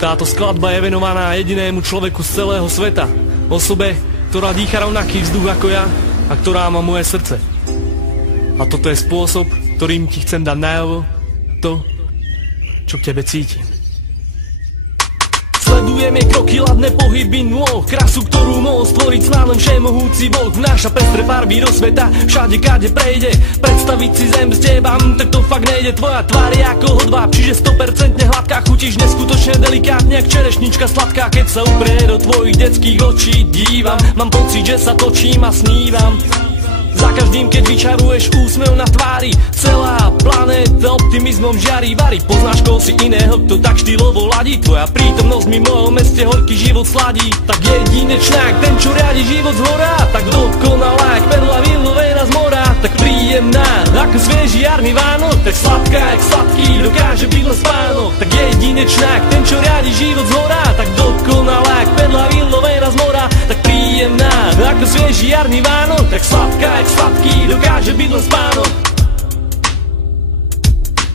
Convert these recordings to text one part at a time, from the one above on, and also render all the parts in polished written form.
Táto skladba je venovaná jedinému človeku z celého sveta. Osobe, ktorá dýcha rovnaký vzduch ako ja a ktorá má moje srdce. A toto je spôsob, ktorým ti chcem dať najavo to, čo k tebe cítim. Sledujem jej kroky, ladné pohyby nôh, krásu, ktorú mohol stvoriť snáď len všemohúci Boh. Vnáša pestré farby do sveta, všade káde prejde. Predstaviť si zem z teba, tak to fakt nejde. Tvoja tvár je ako hodváb, čiže 100% hladká. Chutíš neskutočne delikátne, jak čerešnička sladká. Keď sa uprie do tvojich detských očí dívam, mám pocit, že sa točím a snívam. Za každým, keď vyčaruješ úsmev na tvári, celá planéta optimizmom žiari varí. Poznáš koho si iného, kto tak štýlovo ladí. Tvoja prítomnosť mi v mojom meste horký život sladí. Tak jedinečná, ten čo riadi život zhora, tak dokonalá, jak perla vylovená z mora. Tak príjemná, ako svieži jarný Vánok, tak sladká, jak sladký, dokáže byť len spánok. Tak jedinečná, ten čo riadi život zhora, tak dokonalá, jak perla vylovená z mora. Tak príjemná, ako svieži jarný Vánok, tak sladká, jak sladký, dokáže byť len spánok.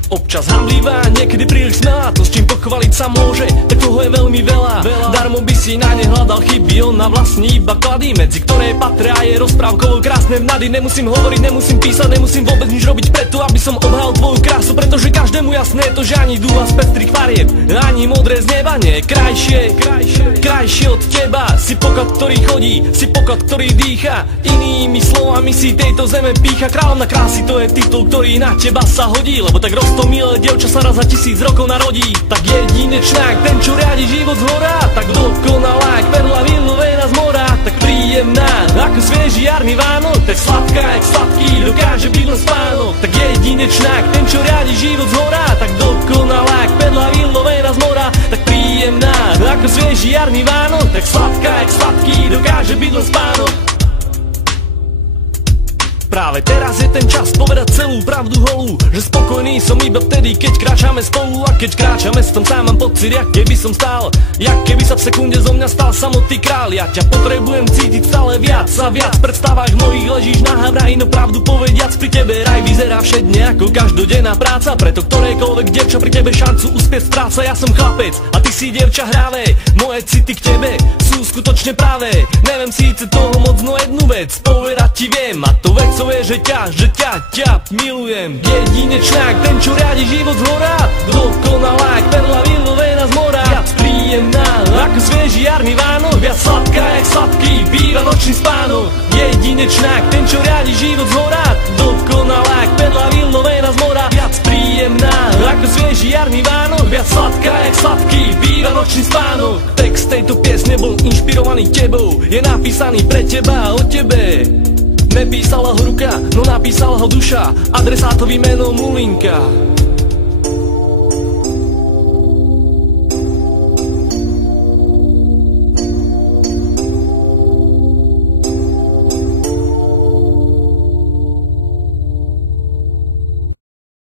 Občas hamblivá, niekedy príliš smelá, to s čím pochváliť sa môže, tak toho je veľmi veľa. Darmo by si na ne hľadal chyby, on na vlastní iba klady, medzi ktoré patria je rozprávkovo krásne vnady. Nemusím hovoriť, nemusím písať, nemusím vôbec nič robiť preto, aby som obhal tvoju krásu, pretože každému jasné je to, že ani dúha z pestrých farieb, ani modré z neba nie je krajšie od teba. Si poklad, ktorý chodí, si poklad, ktorý dýcha, inými slovami si tejto zeme pícha. Kráľovna krásy, to je titul, ktorý na teba sa hodí, lebo tak to milé dievča sa raz za 1000 rokov narodí. Tak jedinečná, ten čo riadi život zhora, tak dokonalá, jak perla vylovená z mora. Tak príjemná, ako svieži jarný Vánok, tak sladká, jak sladký, dokáže byť len spánok. Tak jedinečná, ten čo riadi život zhora, tak dokonalá, jak perla vylovená z mora. Tak príjemná, ako svieži jarný Vánok, tak sladká, jak sladký, dokáže byť len spánok. Práve teraz je ten čas povedať celú pravdu holú, že spokojný som iba vtedy, keď kráčame spolu. A keď kráčame s tom sám mám pocit, jak keby som stál, jak keby sa v sekunde zo mňa stal samotný král. Ja ťa potrebujem cítiť stále viac a viac. V predstavách mojich ležíš na havraji, no pravdu povediac, pri tebe raj vyzerá všedne ako každodenná práca. Preto ktorékoľvek dievča pri tebe šancu uspieť stráca. Ja som chlapec a ty si dievča hravé, moje city k tebe sú skutočne pravé. Neviem síce toho moc, no jednu vec povedať ti viem, a to vecou je, že ťa milujem. Jedinečná, ten čo riadi život zhora, dokonalá, jak perla vylovená z mora. Viac príjemná, ako svieži jarný Vánok, viac sladká, jak sladký, býva nočný spánok. Jedinečná, ten čo riadi život zhora, dokonalá, jak perla vylovená z mora. Viac príjemná, ako svieži jarný Vánok, viac sladká, jak sladký, býva nočný spánok. Text tejto piesne bol inšpirovaný tebou, je napísaný pre teba, o tebe. Nepísala ho ruka, no napísala ho duša, adresátovým menom Lulinka.